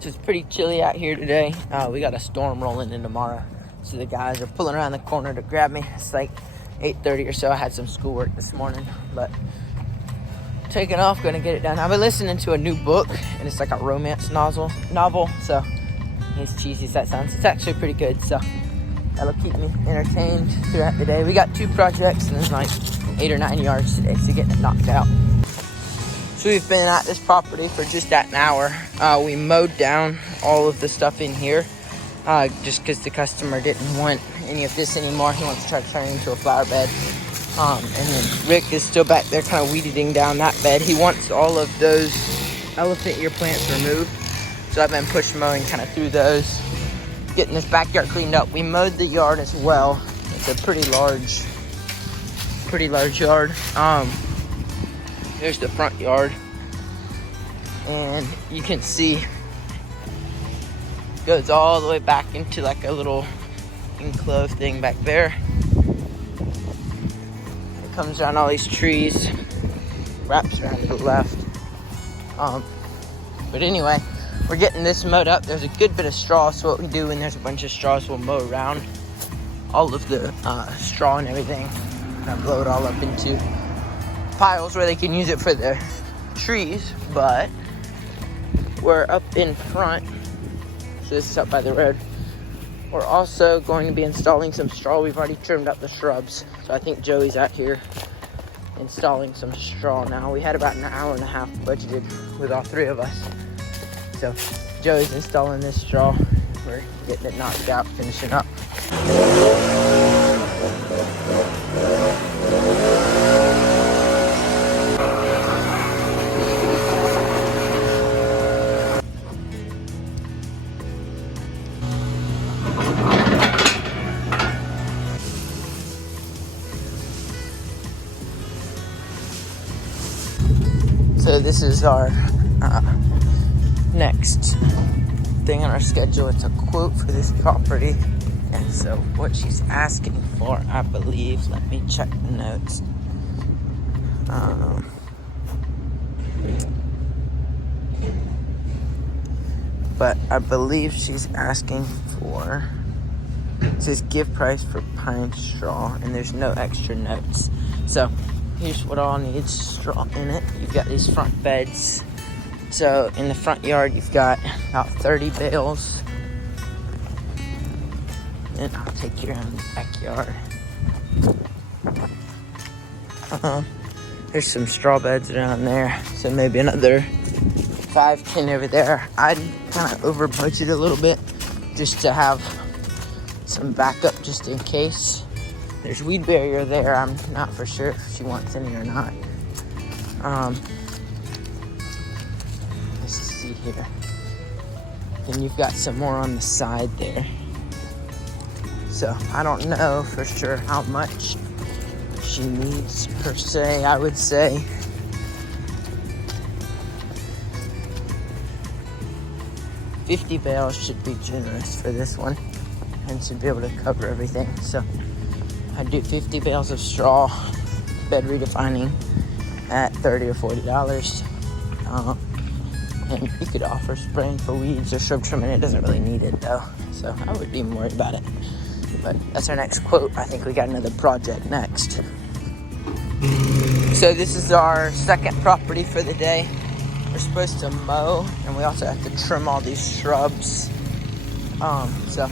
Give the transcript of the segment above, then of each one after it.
So it's pretty chilly out here today. We got a storm rolling in tomorrow. So the guys are pulling around the corner to grab me. It's like 8:30 or so. I had some schoolwork this morning, but taking off, gonna get it done. I've been listening to a new book, and it's like a romance novel. So as cheesy as that sounds, it's actually pretty good. So that'll keep me entertained throughout the day. We got 2 projects, and there's like 8 or 9 yards today, so getting it knocked out. So we've been at this property for just an hour. We mowed down all of the stuff in here, just because the customer didn't want any of this anymore. He wants to try to turn it into a flower bed. And then Rick is still back there kind of weed eating down that bed. He wants all of those elephant ear plants removed. So I've been push mowing kind of through those, getting this backyard cleaned up. We mowed the yard as well. It's a pretty large yard. There's the front yard, and you can see it goes all the way back into like a little enclosed thing back there. It comes around all these trees, wraps around to the left. But anyway, we're getting this mowed up. There's a good bit of straw, so what we do when there's a bunch of straws, we'll mow around all of the straw and everything, and blow it all up into piles where they can use it for the trees. But we're up in front, so this is up by the road. We're also going to be installing some straw. We've already trimmed up the shrubs, so I think Joey's out here installing some straw now. We had about an hour and a half budgeted with all 3 of us, so Joey's installing this straw. We're getting it knocked out, finishing up. So this is our next thing on our schedule. It's a quote for this property, and so what she's asking for, I believe, let me check the notes. But I believe she's asking for, it says give price for pine straw, and there's no extra notes. So here's what all needs straw in it. You've got these front beds. So in the front yard, you've got about 30 bales. And I'll take you around the backyard. There's some straw beds around there. So maybe another 5, 10 over there. I'd kind of over budget a little bit just to have some backup just in case. There's weed barrier there. I'm not for sure if she wants any or not. Let's see here. Then you've got some more on the side there. So I don't know for sure how much she needs per se. I would say 50 bales should be generous for this one and should be able to cover everything. So I'd do 50 bales of straw, bed redefining at $30 or $40. And you could offer spraying for weeds or shrub trimming. It doesn't really need it though, so I wouldn't even worry about it. But that's our next quote. I think we got another project next. So this is our second property for the day. We're supposed to mow, and we also have to trim all these shrubs. So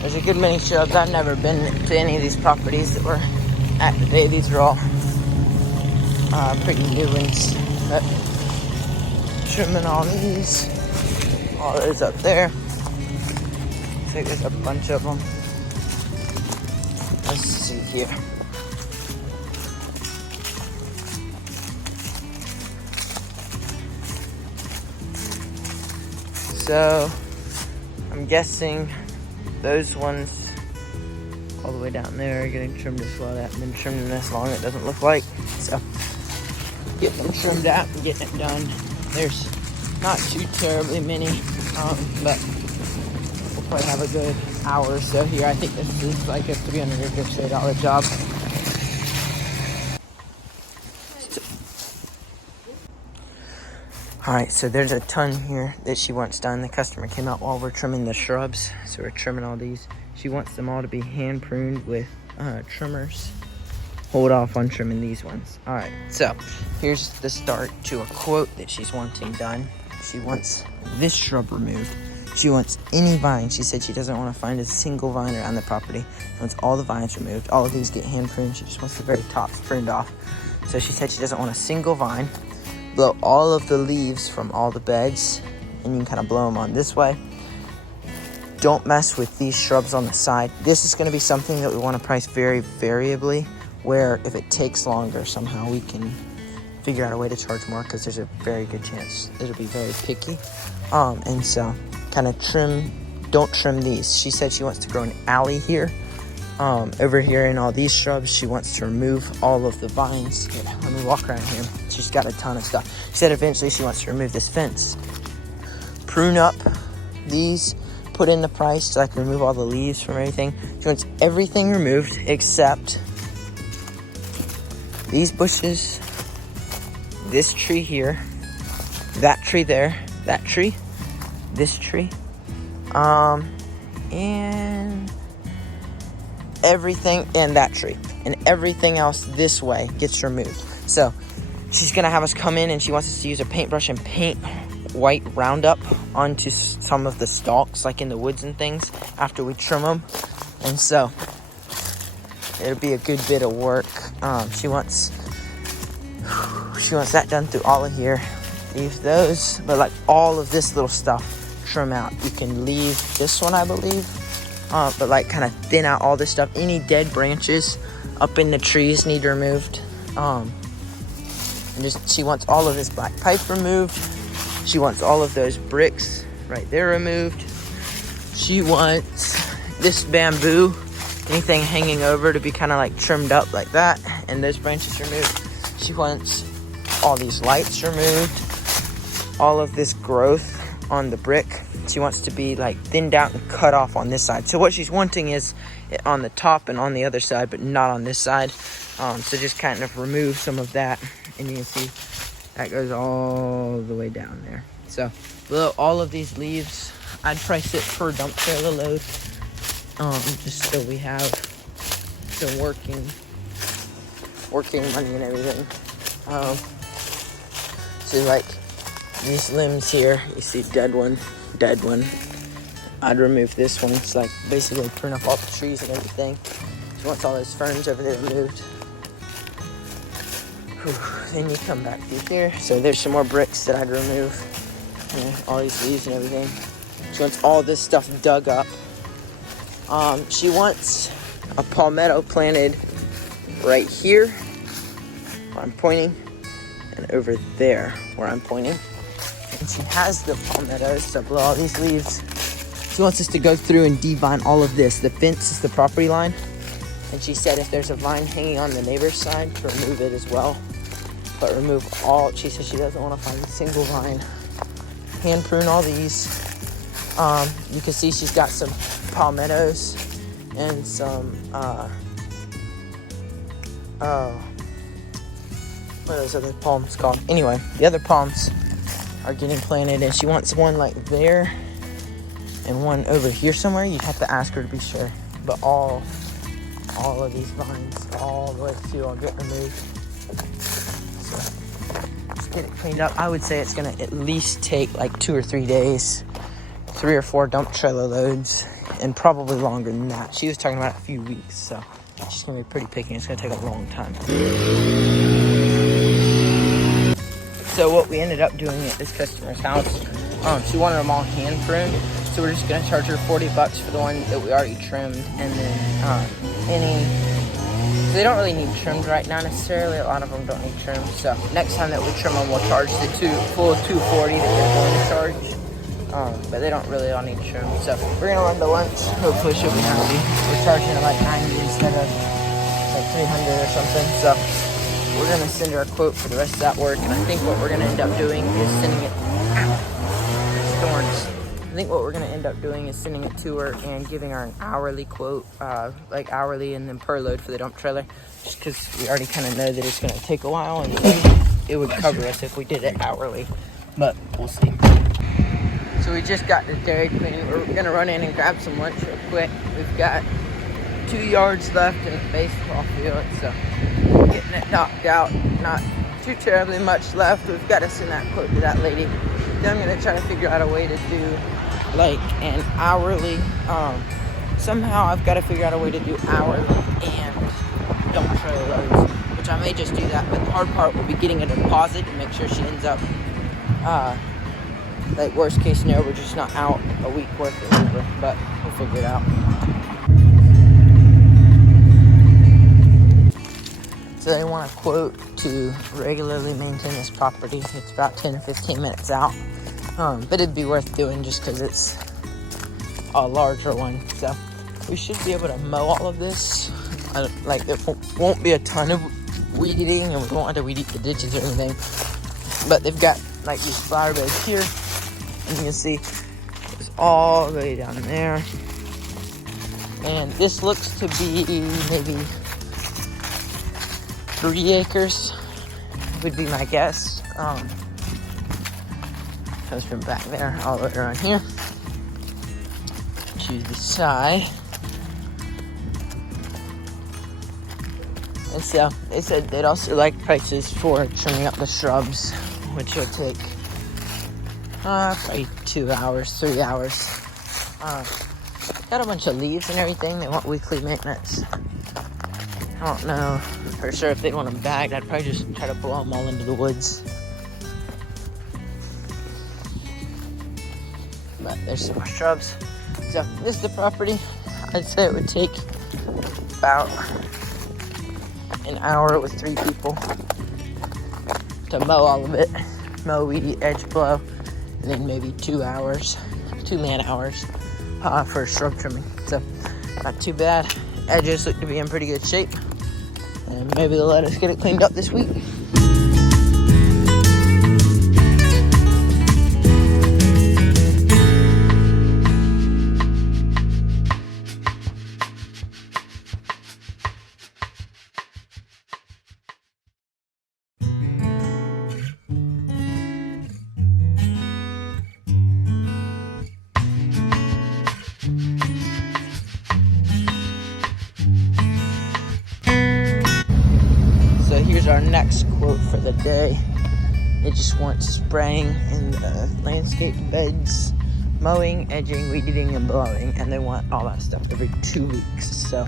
there's a good many shrubs. I've never been to any of these properties that we're at today. These are all pretty new ones. But trimming all these. All those up there. Looks like there's a bunch of them. Let's see here. So I'm guessing those ones all the way down there are getting trimmed as well. They haven't been trimmed in this long, it doesn't look like. So getting them trimmed out and getting it done. There's not too terribly many, but we'll probably have a good hour or so here. I think this is like a $350 job. All right, so there's a ton here that she wants done. The customer came out while we're trimming the shrubs, so we're trimming all these. She wants them all to be hand pruned with trimmers. Hold off on trimming these ones. All right, so here's the start to a quote that she's wanting done. She wants this shrub removed. She wants any vine. She said she doesn't want to find a single vine around the property. She wants all the vines removed. All of these get hand pruned. She just wants the very tops pruned off. So she said she doesn't want a single vine. Blow all of the leaves from all the beds, and you can kind of blow them on this way. Don't mess with these shrubs on the side. This is going to be something that we want to price very variably, where if it takes longer, somehow we can figure out a way to charge more, because there's a very good chance it'll be very picky. And so kind of don't trim these. She said she wants to grow an alley here. Over here in all these shrubs, she wants to remove all of the vines. Here, let me walk around here. She's got a ton of stuff. She said eventually she wants to remove this fence, prune up these, put in the price so I can remove all the leaves from everything. She wants everything removed except these bushes, this tree here, that tree there, that tree, this tree, and everything, and that tree, and everything else this way gets removed. So she's gonna have us come in, and she wants us to use a paintbrush and paint white Roundup onto some of the stalks, like in the woods and things, after we trim them. And so it'll be a good bit of work. She wants that done through all of here. Leave those, but like all of this little stuff, trim out. You can leave this one, I believe. But like kind of thin out all this stuff. Any dead branches up in the trees need removed. And just, she wants all of this black pipe removed. She wants all of those bricks right there removed. She wants this bamboo, anything hanging over, to be kind of like trimmed up like that, and those branches removed. She wants all these lights removed, all of this growth on the brick. She wants to be like thinned out and cut off on this side. So what she's wanting is on the top and on the other side, but not on this side. So just kind of remove some of that, and you can see that goes all the way down there. So below all of these leaves, I'd price it per dump trailer load, just so we have some working money and everything. So like these limbs here, you see dead one. I'd remove this one. It's like basically prune up all the trees and everything. She wants all those ferns over there removed. Then you come back through here. So there's some more bricks that I'd remove. All these leaves and everything. She wants all this stuff dug up. She wants a palmetto planted right here where I'm pointing, and over there where I'm pointing. And she has the palmettos, so below all these leaves. She wants us to go through and devine all of this. The fence is the property line. And she said if there's a vine hanging on the neighbor's side, to remove it as well. But remove all, she says she doesn't want to find a single vine. Hand prune all these. You can see she's got some palmettos and some, what are those other palms called? Anyway, the other palms are getting planted, and she wants one like there and one over here somewhere. You'd have to ask her to be sure. But all of these vines, all the way through, all get removed. So just get it cleaned up. I would say it's gonna at least take like 2 or 3 days, 3 or 4 dump trailer loads, and probably longer than that. She was talking about a few weeks, so she's gonna be pretty picky. It's gonna take a long time. So what we ended up doing at this customer's house, she wanted them all hand pruned, so we're just gonna charge her $40 for the one that we already trimmed, and then they don't really need trimmed right now necessarily. A lot of them don't need trimmed. So next time that we trim them, we'll charge the full $240 that they're going to charge. But they don't really all need trimmed. So we're gonna run to lunch. Hopefully she'll be happy. We're charging her like $90 instead of like $300 or something. So we're gonna send her a quote for the rest of that work, and I think what we're gonna end up doing is sending it. Thorns. I think what we're gonna end up doing is sending it to her and giving her an hourly quote, like hourly and then per load for the dump trailer, just because we already kind of know that it's gonna take a while, and it would cover us if we did it hourly. but we'll see. So we just got to Dairy Queen. We're gonna run in and grab some lunch real quick. We've got 2 yards left in the baseball field, so getting it knocked out. Not too terribly much left. We've got to send that quote to that lady. Then I'm gonna try to figure out a way to do like an hourly. Somehow I've got to figure out a way to do hourly and dump trailer loads, which I may just do that. But the hard part will be getting a deposit to make sure she ends up. Like worst case scenario, we're just not out a week worth of labor, but we'll figure it out. So they want a quote to regularly maintain this property. It's about 10 to 15 minutes out, but it'd be worth doing just because it's a larger one. So we should be able to mow all of this. Like there won't be a ton of weed eating, and we won't have to weed eat the ditches or anything. But they've got like these flower beds here. And you can see it's all the way down there. And this looks to be maybe 3 acres, would be my guess. Comes from back there all the way around here to the side. And so they said they'd also like prices for trimming up the shrubs, which will take probably 2 hours, 3 hours. Got a bunch of leaves and everything. They want weekly maintenance. I don't know for sure if they want them bagged. I'd probably just try to blow them all into the woods. But there's some more shrubs. So this is the property. I'd say it would take about an hour with 3 people to mow all of it. Mow, weed eat, edge blow. And then maybe 2 hours, 2 man hours for shrub trimming. So not too bad. Edges look to be in pretty good shape. And maybe they'll let us get it cleaned up this week. Here's our next quote for the day. They just want spraying in the landscape beds, mowing, edging, weed eating, and blowing, and they want all that stuff every 2 weeks. So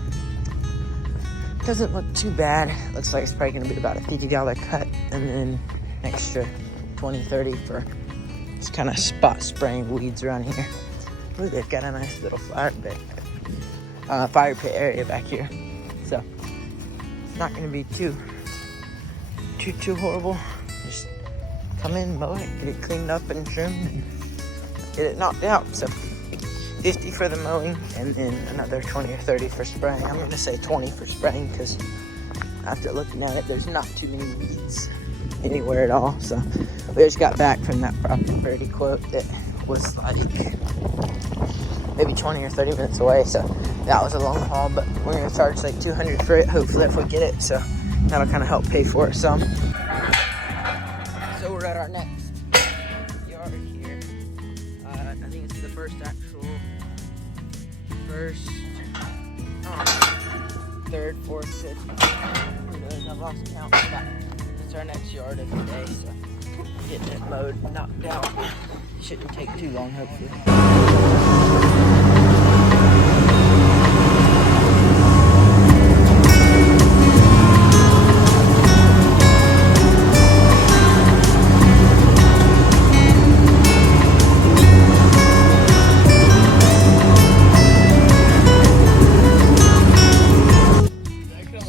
doesn't look too bad. Looks like it's probably gonna be about a $50 cut, and then extra 20, 30 for just kind of spot spraying weeds around here. Ooh, they've got a nice little fire pit area back here, so it's not gonna be too horrible. Just come in, mow it, get it cleaned up and trimmed, and get it knocked out. So 50 for the mowing, and then another 20 or 30 for spraying. I'm gonna say 20 for spraying because after looking at it, there's not too many weeds anywhere at all. So we just got back from that property quote that was like maybe 20 or 30 minutes away. So that was a long haul, but we're gonna charge like $200 for it, hopefully, if we get it. So that'll kind of help pay for it some. So we're at our next yard here. I think it's the first, third, fourth, fifth. Who knows? I've lost count. But it's our next yard of the day, so getting it mowed, knocked out. Shouldn't take too long, hopefully.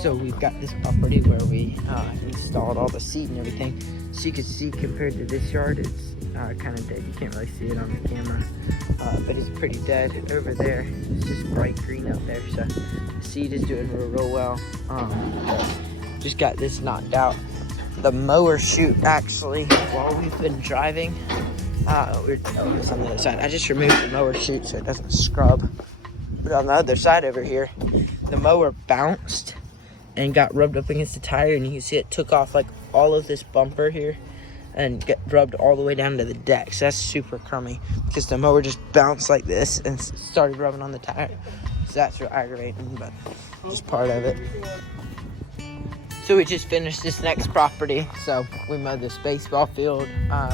So we've got this property where we installed all the seed and everything. So you can see compared to this yard, it's kind of dead. You can't really see it on the camera, but it's pretty dead. Over there, it's just bright green up there. So the seed is doing real well. Just got this knocked out. The mower chute, actually, while we've been driving, it's on the other side. I just removed the mower chute so it doesn't scrub. But on the other side over here, the mower bounced and got rubbed up against the tire, and you can see it took off like all of this bumper here. and get rubbed all the way down to the deck. So that's super crummy because the mower just bounced like this and started rubbing on the tire. So that's real aggravating, but just part of it. So we just finished this next property. So we mowed this baseball field.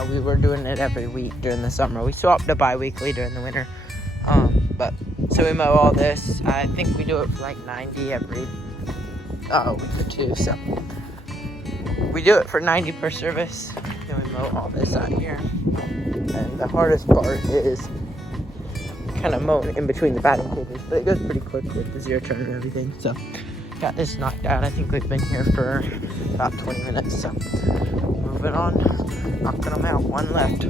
We were doing it every week during the summer. We swapped to bi-weekly during the winter. But so we mow all this. I think we do it for like 90 every week or two. So we do it for 90 per service. Then we mow all this out here. And the hardest part is kind of mowing in between the batting cages, but it goes pretty quick with the zero turn and everything. So got this knocked out. I think we've been here for about 20 minutes. So moving on, knocking them out. One left.